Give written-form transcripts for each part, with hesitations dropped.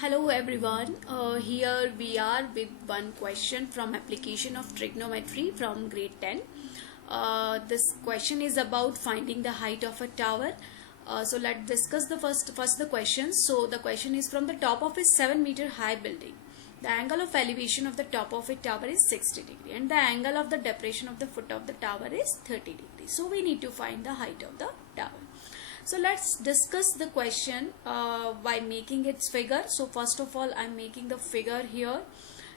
Hello everyone, here we are with one question from application of trigonometry from grade 10. This question is about finding the height of a tower. So let's discuss the first the question. So the question is, from the top of a 7-meter high building, the angle of elevation of the top of a tower is 60 degree and the angle of the depression of the foot of the tower is 30 degree. So we need to find the height of the tower. So let's discuss the question by making its figure. So first of all, I'm making the figure here.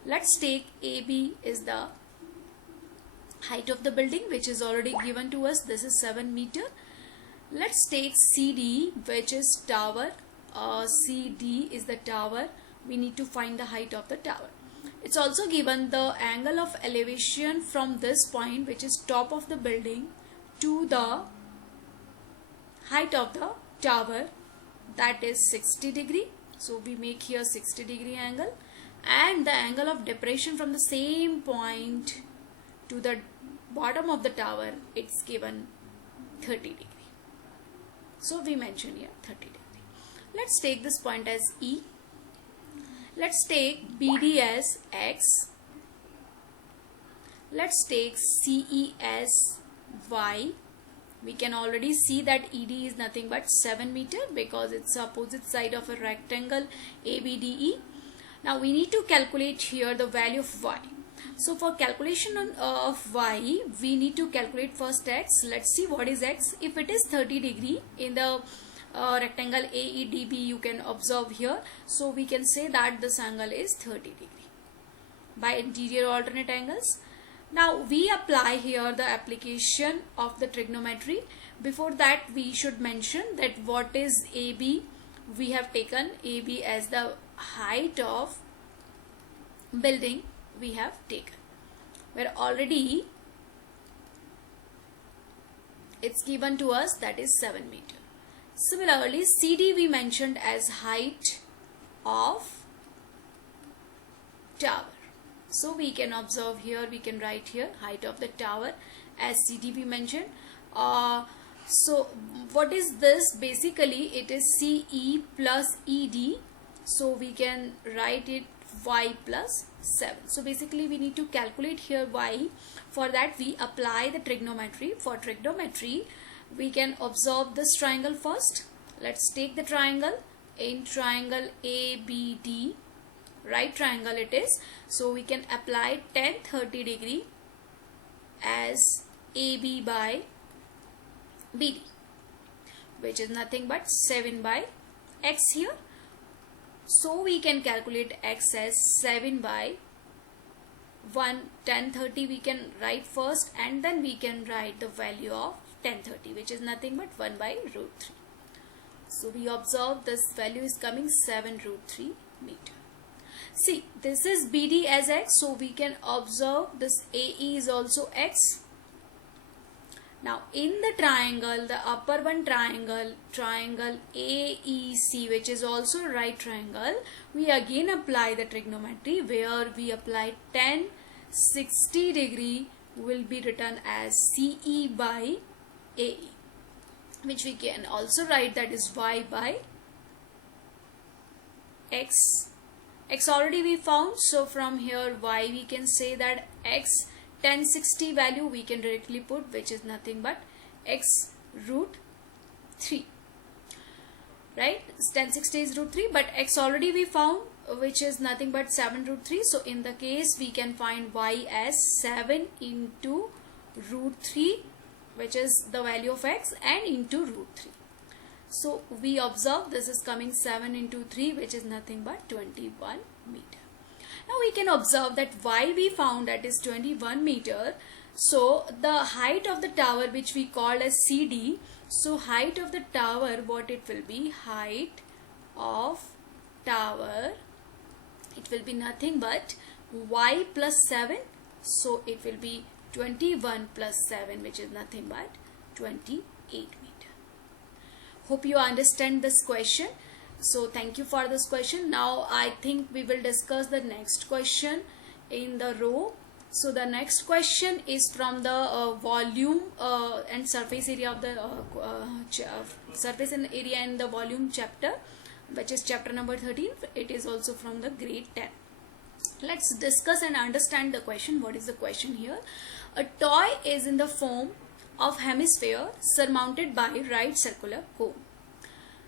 Let's take AB is the height of the building, which is already given to us. This is 7 meter. Let's take CD, which is tower. CD is the tower. We need to find the height of the tower. It's also given the angle of elevation from this point, which is top of the building, to the height of the tower, that is 60 degree. So we make here 60 degree angle, and the angle of depression from the same point to the bottom of the tower, it's given 30 degree. So we mention here 30 degree. Let's take this point as E. Let's take BD as X. Let's take CE as Y. We can already see that ED is nothing but 7 meter because it's the opposite side of a rectangle ABDE. Now we need to calculate here the value of Y. So for calculation of Y, we need to calculate first X. Let's see what is X. If it is 30 degree in the rectangle AEDB, you can observe here. So we can say that this angle is 30 degree by interior alternate angles. Now we apply here the application of the trigonometry. Before that, we should mention that what is AB. We have taken AB as the height of building we have taken, where already it's given to us, that is 7 meter. Similarly, CD we mentioned as height of tower. So we can observe here, we can write here height of the tower as CD we mentioned. So what is this? Basically it is CE plus ED. So we can write it Y plus 7. So basically we need to calculate here Y. For that we apply the trigonometry. For trigonometry we can observe this triangle first. Let's take the triangle. In triangle ABD, right triangle it is, so we can apply tan 30 degree as AB by BD, which is nothing but 7 by X here. So we can calculate X as 7 by 1 tan 30 we can write first, and then we can write the value of tan 30, which is nothing but 1 by root 3. So we observe this value is coming 7 root 3 meter. See, this is BD as X, so we can observe this AE is also X. Now in the triangle, the upper one triangle AEC, which is also right triangle, we again apply the trigonometry, where we apply tan 60 degree will be written as CE by AE, which we can also write that is Y by X. X already we found, so from here Y we can say that X tan 60 value we can directly put, which is nothing but X root 3, right? Tan 60 is root 3, but X already we found, which is nothing but 7 root 3. So in the case we can find Y as 7 into root 3, which is the value of X, and into root 3. So we observe this is coming 7 into 3, which is nothing but 21 meter. Now we can observe that Y we found, that is 21 meter. So the height of the tower, which we call as CD, so height of the tower, what it will be? Height of tower, it will be nothing but Y plus 7. So it will be 21 plus 7, which is nothing but 28 meter. Hope you understand this question. So thank you for this question. Now I think we will discuss the next question in the row. So the next question is from the volume and surface area of the surface and area in the volume chapter. which is chapter number 13. It is also from the grade 10. Let's discuss and understand the question. What is the question here? A toy is in the form of hemisphere surmounted by right circular cone.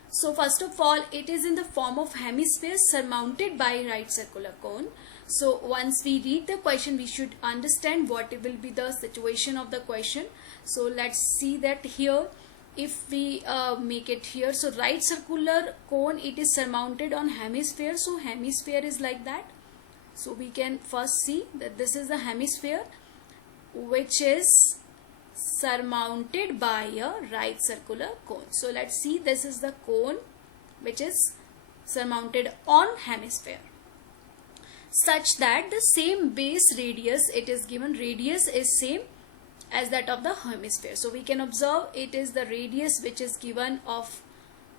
So first of all, it is in the form of hemisphere surmounted by right circular cone. So once we read the question, we should understand what will be the situation of the question. So let's see that here. If we make it here, so right circular cone, it is surmounted on hemisphere. So hemisphere is like that. So we can first see that this is the hemisphere which is surmounted by a right circular cone. So let's see, this is the cone which is surmounted on hemisphere, such that the same base radius, it is given radius is same as that of the hemisphere. So we can observe it is the radius which is given of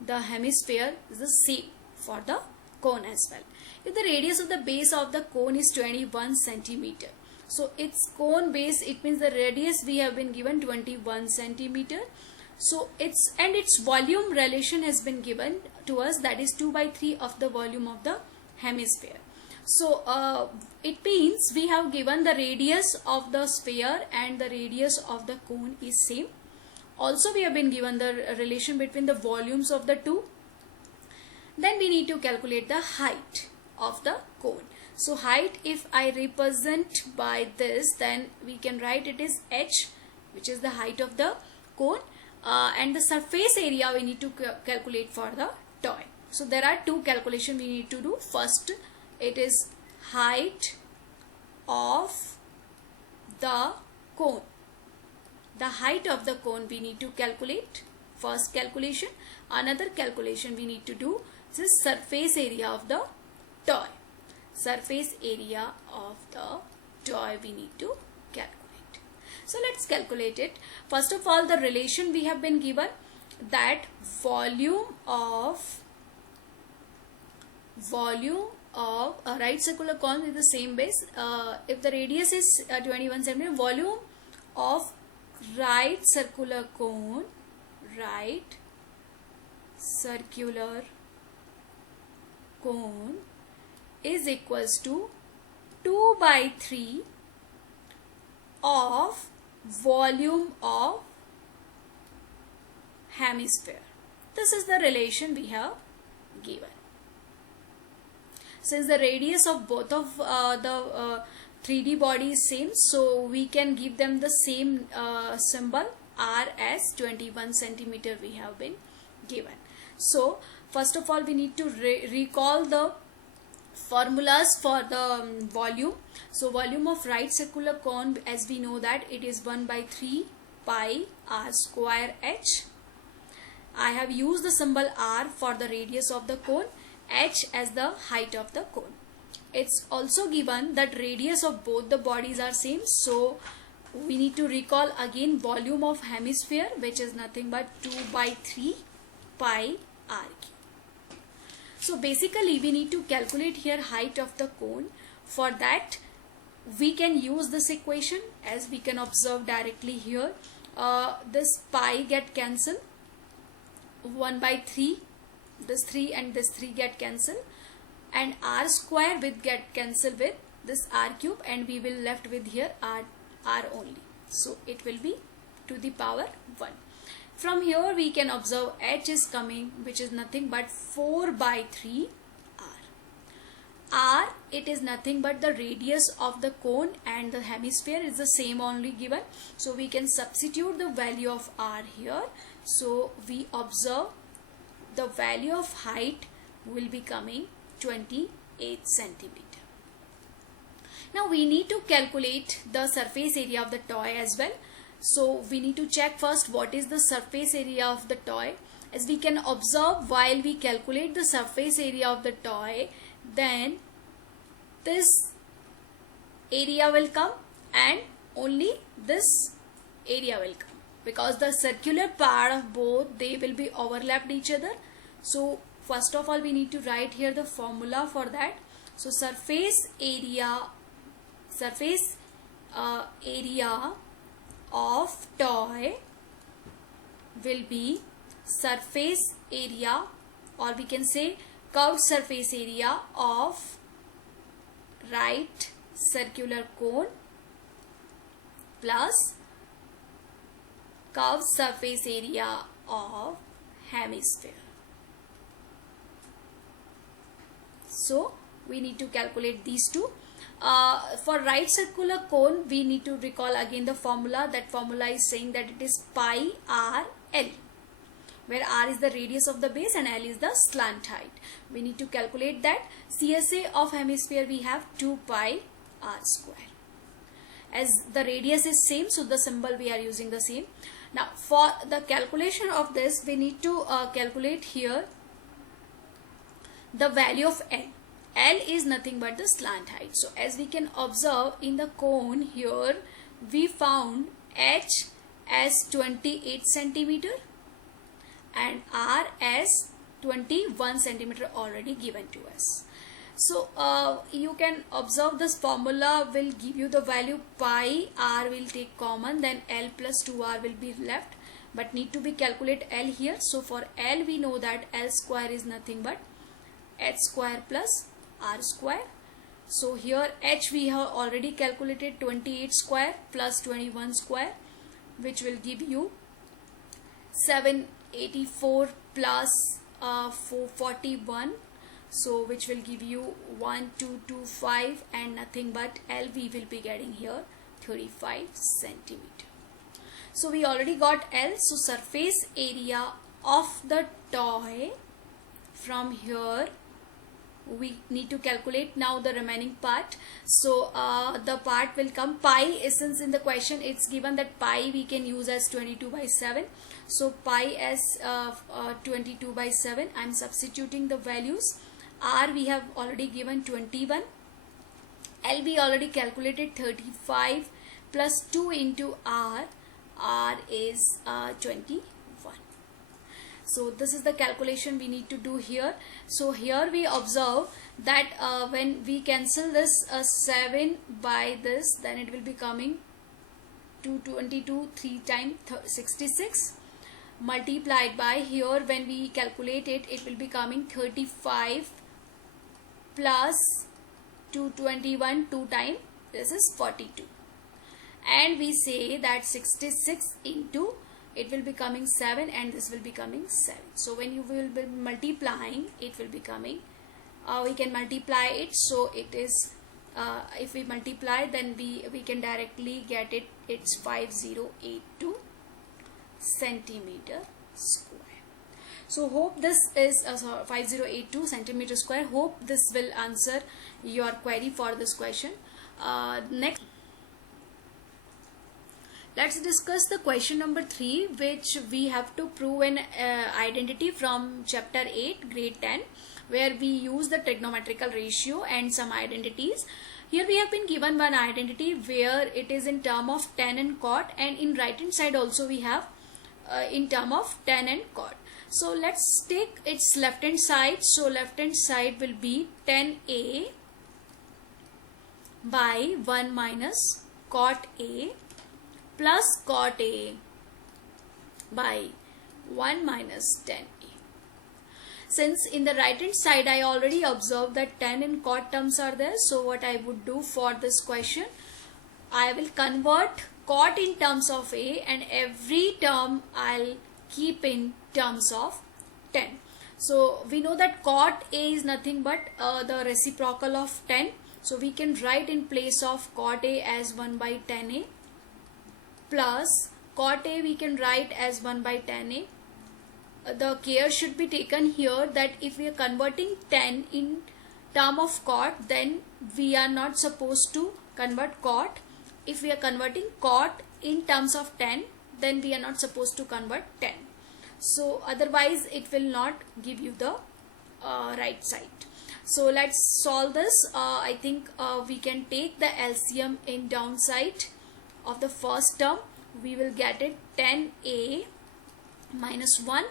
the hemisphere is the same for the cone as well. If the radius of the base of the cone is 21 centimeter, so its cone base, it means the radius we have been given 21 centimeter. So its volume relation has been given to us, that is 2/3 of the volume of the hemisphere. So it means we have given the radius of the sphere and the radius of the cone is same. Also we have been given the relation between the volumes of the two. Then we need to calculate the height of the cone. So height, if I represent by this, then we can write it is h, which is the height of the cone, and the surface area we need to calculate for the toy. So there are two calculations we need to do. First, it is height of the cone. The height of the cone we need to calculate. First calculation. Another calculation we need to do is surface area of the toy. Surface area of the toy we need to calculate. So let's calculate it. First of all, the relation we have been given, that volume of a right circular cone with the same base. If the radius is 21 centimeter, volume of right circular cone, right circular cone is equals to 2/3 of volume of hemisphere. This is the relation we have given. Since the radius of both of the 3D body is same, so we can give them the same symbol R as 21 centimeter we have been given. So first of all, we need to recall the formulas for the volume. So volume of right circular cone, as we know that it is 1/3 pi r square h. I have used the symbol r for the radius of the cone, h as the height of the cone. It's also given that radius of both the bodies are same, so we need to recall again volume of hemisphere, which is nothing but 2/3 pi r cube. So basically we need to calculate here height of the cone. For that we can use this equation, as we can observe directly here. This pi get cancelled, 1/3, this 3 and this 3 get cancelled, and r square with get cancelled with this r cube, and we will left with here r only. So it will be to the power 1. From here we can observe h is coming, which is nothing but 4/3 r. R, it is nothing but the radius of the cone, and the hemisphere is the same only given. So we can substitute the value of r here. So we observe the value of height will be coming 28 centimeter. Now we need to calculate the surface area of the toy as well. So we need to check first what is the surface area of the toy. As we can observe, while we calculate the surface area of the toy, then this area will come and only this area will come, because the circular part of both, they will be overlapped each other. So first of all we need to write here the formula for that. So surface area of toy will be surface area, or we can say curved surface area of right circular cone plus curved surface area of hemisphere. So we need to calculate these two. For right circular cone, we need to recall again the formula. That formula is saying that it is pi r L, where r is the radius of the base and L is the slant height. We need to calculate that. CSA of hemisphere we have 2 pi r square. As the radius is same, so the symbol we are using the same. Now for the calculation of this, we need to calculate here the value of L. L is nothing but the slant height. So as we can observe in the cone here, we found H as 28 centimeter and R as 21 centimeter already given to us. So you can observe this formula will give you the value pi, R will take common, then L plus 2R will be left, but need to be calculate L here. So for L we know that L square is nothing but H square plus R square. So here H we have already calculated 28 square plus 21 square, which will give you 784 plus 441, so which will give you 1225, and nothing but L we will be getting here 35 centimeter. So we already got L. So surface area of the toy, from here we need to calculate now the remaining part. So the part will come pi, since in the question it's given that pi we can use as 22/7. So pi as 22/7. I'm substituting the values. R we have already given 21. L we already calculated 35 plus 2 into R. R is 21. So this is the calculation we need to do here. So here we observe that when we cancel this 7 by this, then it will be coming 222, 3 times 66, multiplied by here when we calculate it, it will be coming 35 plus 221, 2 times, this is 42. And we say that 66 into, it will be coming 7 and this will be coming 7. So when you will be multiplying, it will be coming, we can multiply it. So it is, if we multiply, then we can directly get it. It's 5082 centimeter square. So hope this is 5082 centimeter square. Hope this will answer your query for this question. Next, let's discuss the question number 3, which we have to prove an identity from chapter 8, grade 10, where we use the trigonometrical ratio and some identities. Here we have been given one identity where it is in term of tan and cot, and in right hand side also we have in term of tan and cot. So let's take its left hand side. So left hand side will be tan A by 1 minus cot A plus cot A by 1 minus tan A. Since in the right hand side I already observed that tan and cot terms are there, so what I would do for this question, I will convert cot in terms of A and every term I'll keep in terms of tan. So we know that cot A is nothing but the reciprocal of tan. So we can write in place of cot A as 1 by tan A plus cot A we can write as 1 by tan A. The care should be taken here that if we are converting tan in term of cot, then we are not supposed to convert cot. If we are converting cot in terms of tan, then we are not supposed to convert tan. So otherwise it will not give you the right side. So let's solve this. I think we can take the LCM in downside of the first term. We will get it tan A minus 1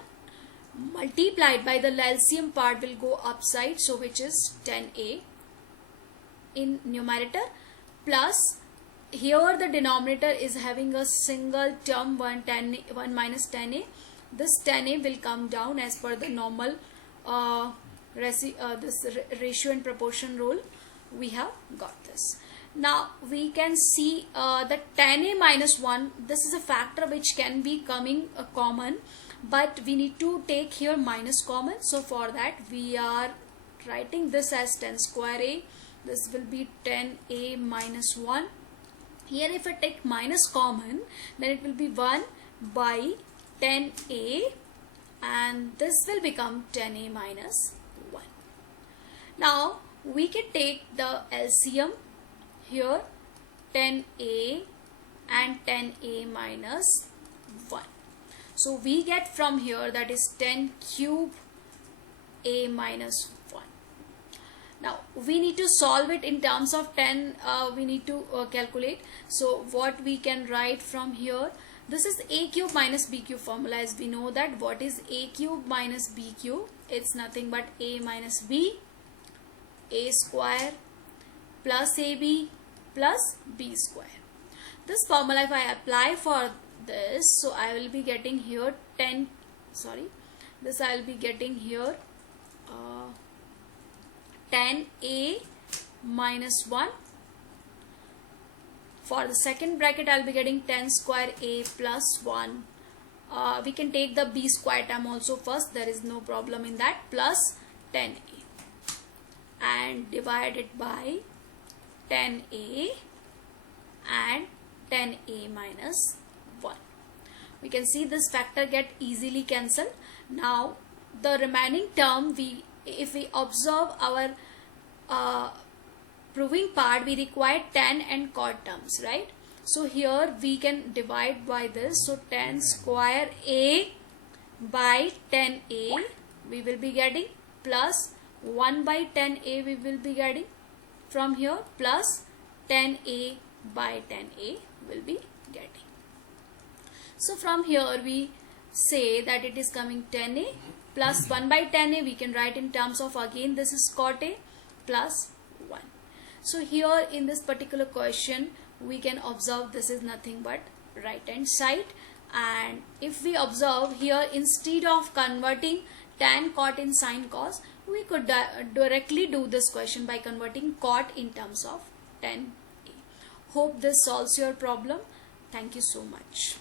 multiplied by the LCM part will go upside, so which is tan A in numerator, plus here the denominator is having a single term 1 minus tan A. This tan A will come down as per the normal ratio and proportion rule, we have got this. Now we can see that tan a minus 1, this is a factor which can be coming common, but we need to take here minus common. So for that we are writing this as tan square a. This will be tan a minus 1. Here if I take minus common, then it will be 1 by tan a, and this will become tan a minus 1. Now we can take the LCM here, tan a and tan a minus 1. So we get from here, that is tan cube a minus 1. Now we need to solve it in terms of tan, we need to calculate. So what we can write from here, this is a cube minus b cube formula. As we know that what is a cube minus b cube, it's nothing but a minus b, a square plus ab plus b square. This formula if I apply for this, so I will be getting here I will be getting here tan a minus 1. For the second bracket I will be getting tan square a plus 1. We can take the b square term also first, there is no problem in that, plus tan a, and divide it by tan a and tan a minus 1. We can see this factor get easily cancelled. Now the remaining term, if we observe our proving part, we require tan and cot terms, right? So here we can divide by this. So tan square a by tan a we will be getting, plus 1 by tan a we will be getting from here, plus tan a by tan a will be getting. So from here we say that it is coming tan a plus 1 by tan a, we can write in terms of, again this is cot a plus 1. So here in this particular question we can observe this is nothing but right hand side, and if we observe here, instead of converting tan cot in sin cos, we could directly do this question by converting cot in terms of tan a. Hope this solves your problem. Thank you so much.